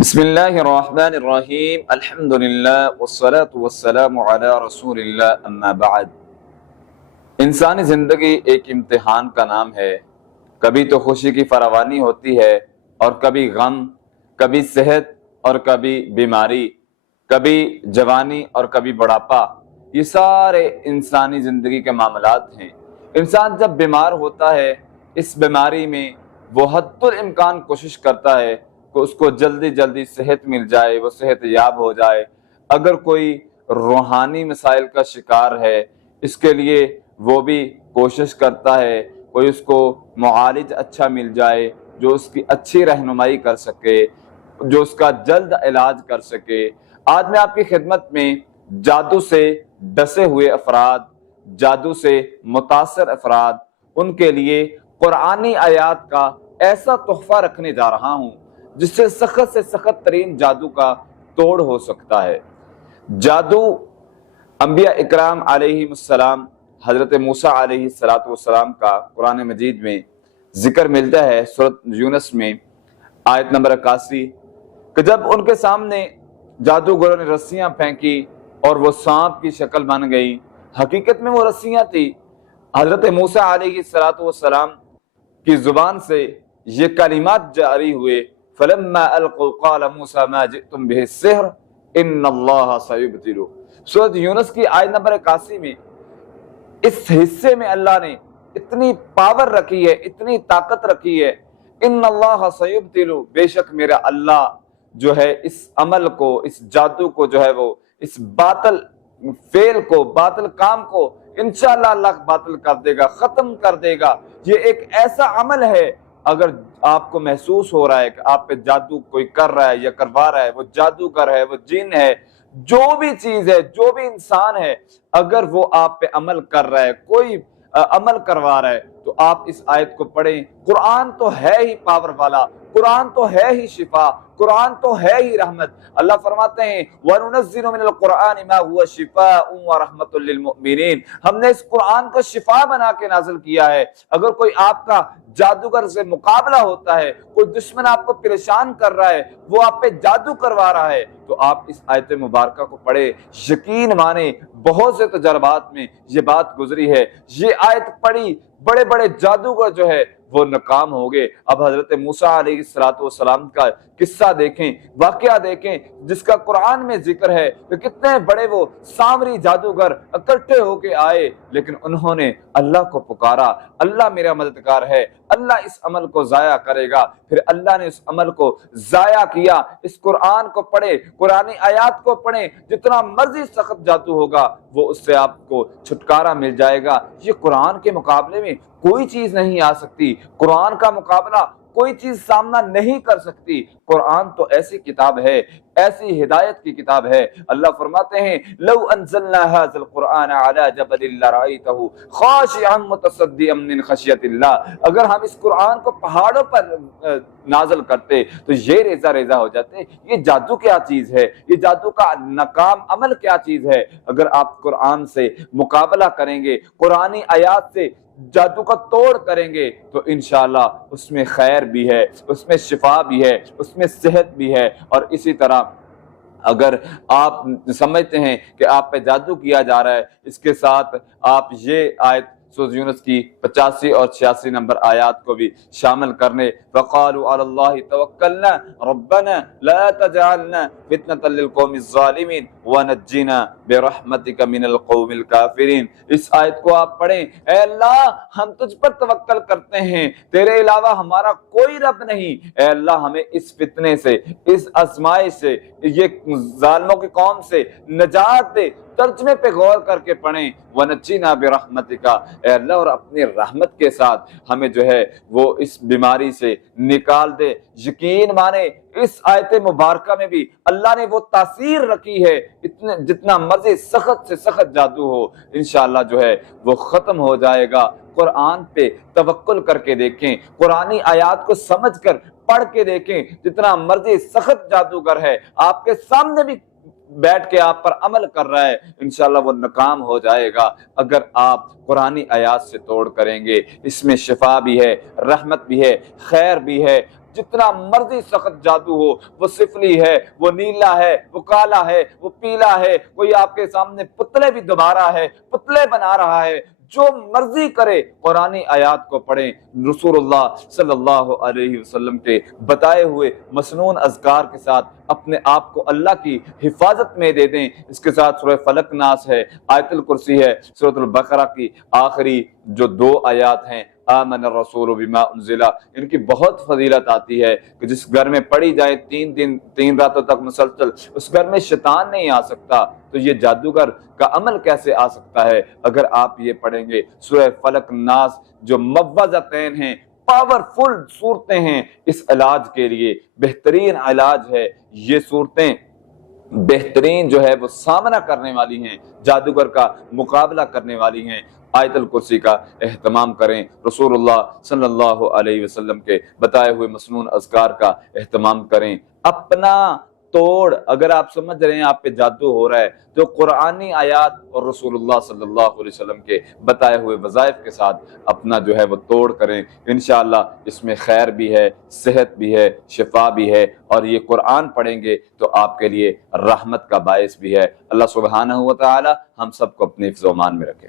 بسم اللہ الرحمن الرحیم الحمد للہ والصلاة والسلام علی رسول اللہ اما بعد۔ انسانی زندگی ایک امتحان کا نام ہے۔ کبھی تو خوشی کی فراوانی ہوتی ہے اور کبھی غم، کبھی صحت اور کبھی بیماری، کبھی جوانی اور کبھی بڑھاپا۔ یہ سارے انسانی زندگی کے معاملات ہیں۔ انسان جب بیمار ہوتا ہے، اس بیماری میں وہ حد الامکان کوشش کرتا ہے کہ اس کو جلدی جلدی صحت مل جائے، وہ صحت یاب ہو جائے۔ اگر کوئی روحانی مسائل کا شکار ہے، اس کے لیے وہ بھی کوشش کرتا ہے کوئی اس کو معالج اچھا مل جائے جو اس کی اچھی رہنمائی کر سکے، جو اس کا جلد علاج کر سکے۔ آج میں آپ کی خدمت میں جادو سے ڈسے ہوئے افراد، جادو سے متاثر افراد، ان کے لیے قرآنی آیات کا ایسا تحفہ رکھنے جا رہا ہوں جس سے سخت ترین جادو کا توڑ ہو سکتا ہے۔ جادو انبیاء اکرام علیہ السلام، حضرت موسیٰ علیہ السلام کا قرآن مجید میں ذکر ملتا ہے سورۃ یونس میں آیت نمبر 81 کہ جب ان کے سامنے جادوگروں نے رسیاں پھینکی اور وہ سانپ کی شکل بن گئی، حقیقت میں وہ رسیاں تھی۔ حضرت موسیٰ علیہ السلام کی زبان سے یہ کلمات جاری ہوئے، فلما القوا قال موسیٰ ما جئتم به السحر ان اللہ سیبطلہ۔ سورۃ یونس کی آیت نمبر 81 میں اس حصے میں اللہ نے اتنی پاور رکھی ہے، اتنی طاقت رکھی ہے، ان اللہ سیبطلہ، بے شک میرا اللہ جو ہے اس عمل کو، اس جادو کو جو ہے وہ اس باطل فعل کو، باطل کام کو انشاءاللہ اللہ باطل کر دے گا، ختم کر دے گا۔ یہ ایک ایسا عمل ہے، اگر آپ کو محسوس ہو رہا ہے کہ آپ پہ جادو کوئی کر رہا ہے یا کروا رہا ہے، وہ جادوگر ہے، وہ جن ہے، جو بھی چیز ہے، جو بھی انسان ہے، اگر وہ آپ پہ عمل کر رہا ہے، کوئی عمل کروا رہا ہے، تو آپ اس آیت کو پڑھیں۔ قرآن تو ہے ہی پاور والا، قرآن تو ہے ہی شفا، قرآن تو ہے ہی رحمت۔ اللہ فرماتے ہیں وَنُنَزِّلُ مِنَ الْقُرْآنِ مَا هُوَ شِفَاءٌ وَرَحْمَةٌ لِّلْمُؤْمِنِينَ، ہم نے اس قرآن کو شفا بنا کے نازل کیا ہے۔ اگر کوئی آپ کا جادوگر سے مقابلہ ہوتا ہے، کوئی دشمن آپ کو پریشان کر رہا ہے، وہ آپ پہ جادو کروا رہا ہے، تو آپ اس آیت مبارکہ کو پڑھیں۔ یقین مانے بہت سے تجربات میں یہ بات گزری ہے، یہ آیت پڑھی بڑے بڑے جادوگر جو ہے وہ ناکام ہو گئے۔ اب حضرت موسیٰ علیہ السلام کا قصہ دیکھیں، واقعہ دیکھیں جس کا قرآن میں ذکر ہے کہ کتنے بڑے وہ سامری جادوگر اکٹھے ہو کے آئے، لیکن انہوں نے اللہ کو پکارا، اللہ میرا مددگار ہے، اللہ اس عمل کو ضائع کرے گا۔ پھر اللہ نے اس عمل کو ضائع کیا۔ اس قرآن کو پڑھیں، قرآنی آیات کو پڑھیں، جتنا مرضی سخت جادو ہوگا وہ اس سے آپ کو چھٹکارا مل جائے گا۔ یہ قرآن کے مقابلے میں کوئی چیز نہیں آ سکتی، قرآن کا مقابلہ کوئی چیز سامنا نہیں کر سکتی۔ قرآن تو ایسی کتاب ہے، ایسی ہدایت کی کتاب ہے۔ اللہ فرماتے ہیں لو انزلنا هذا القرآن على جبل لرأيته خاشعا متصدعا من خشیۃ اللہ، اگر ہم اس قرآن کو پہاڑوں پر نازل کرتے تو یہ ریزہ ریزہ ہو جاتے۔ یہ جادو کیا چیز ہے، یہ جادو کا ناکام عمل کیا چیز ہے۔ اگر آپ قرآن سے مقابلہ کریں گے، قرآنی آیات سے جادو کا توڑ کریں گے، تو انشاءاللہ اس میں خیر بھی ہے، اس میں شفا بھی ہے، اس میں صحت بھی ہے۔ اور اسی طرح اگر آپ سمجھتے ہیں کہ آپ پہ جادو کیا جا رہا ہے، اس کے ساتھ آپ یہ آیت سورۃ یونس کی 85 اور 86 نمبر آیات کو بھی شامل کرنے، وَقَالُوا عَلَى اللَّهِ تَوَكَّلْنَا رَبَّنَا لَا تَجْعَلْنَا فِتْنَةً لِّلْقَوْمِ الظَّالِمِينَ وَنَجِّنَا بِرَحْمَتِكَ مِنَ الْقَوْمِ الْكَافِرِينَ۔ اس آیت کو آپ پڑھیں، اے اللہ ہم تجھ پر توکل کرتے ہیں، تیرے علاوہ ہمارا کوئی رب نہیں، اے اللہ ہمیں اس فتنے سے، اس آزمائش سے، یہ ظالموں کی قوم سے نجات دے۔ ترجمے پہ غور کر کے پڑھیں، وَنَجِّنَا بِرَحْمَتِكَ، اے اللہ اور اپنی رحمت کے ساتھ ہمیں جو ہے وہ اس بیماری سے نکال دے۔ یقین مانے اس آیت مبارکہ میں بھی اللہ نے وہ تاثیر رکھی ہے، جتنا مرضی سخت سے سخت جادو ہو انشاءاللہ جو ہے وہ ختم ہو جائے گا۔ قرآن پہ توکل کر کے دیکھیں، قرآنی آیات کو سمجھ کر پڑھ کے دیکھیں، جتنا مرضی سخت جادوگر ہے آپ کے سامنے بھی بیٹھ کے آپ پر عمل کر رہا ہے، انشاءاللہ وہ ناکام ہو جائے گا اگر آپ قرآنی آیات سے توڑ کریں گے۔ اس میں شفا بھی ہے، رحمت بھی ہے، خیر بھی ہے۔ جتنا مرضی سخت جادو ہو، وہ سفلی ہے، وہ نیلا ہے، وہ کالا ہے، وہ پیلا ہے، کوئی آپ کے سامنے پتلے بھی دوبارہ ہے، پتلے بنا رہا ہے، جو مرضی کرے قرآنی آیات کو پڑھیں، رسول اللہ صلی اللہ علیہ وسلم کے بتائے ہوئے مسنون اذکار کے ساتھ اپنے آپ کو اللہ کی حفاظت میں دے دیں۔ اس کے ساتھ سورہ فلق ناس ہے، آیت الکرسی ہے، سورۃ البقرہ کی آخری جو 2 آیات ہیں، آمن الرسول بما انزل، ان کی بہت فضیلت آتی ہے کہ جس گھر میں پڑھی جائے 3 دن 3 راتوں تک مسلسل، اس گھر میں شیطان نہیں آ سکتا، تو یہ جادوگر کا عمل کیسے آ سکتا ہے اگر آپ یہ پڑھیں گے۔ سورہ فلق ناس جو موعظتین ہیں، پاورفل صورتیں ہیں، اس علاج کے لیے بہترین علاج ہے۔ یہ صورتیں بہترین جو ہے وہ سامنا کرنے والی ہیں، جادوگر کا مقابلہ کرنے والی ہیں۔ آیت الکرسی کا اہتمام کریں، رسول اللہ صلی اللہ علیہ وسلم کے بتائے ہوئے مسنون اذکار کا اہتمام کریں۔ اپنا توڑ اگر آپ سمجھ رہے ہیں آپ پہ جادو ہو رہا ہے تو قرآنی آیات اور رسول اللہ صلی اللہ علیہ وسلم کے بتائے ہوئے وظائف کے ساتھ اپنا جو ہے وہ توڑ کریں، انشاءاللہ اس میں خیر بھی ہے، صحت بھی ہے، شفا بھی ہے، اور یہ قرآن پڑھیں گے تو آپ کے لیے رحمت کا باعث بھی ہے۔ اللہ سبحانہ و تعالی ہم سب کو اپنے حفظ و امان میں رکھے۔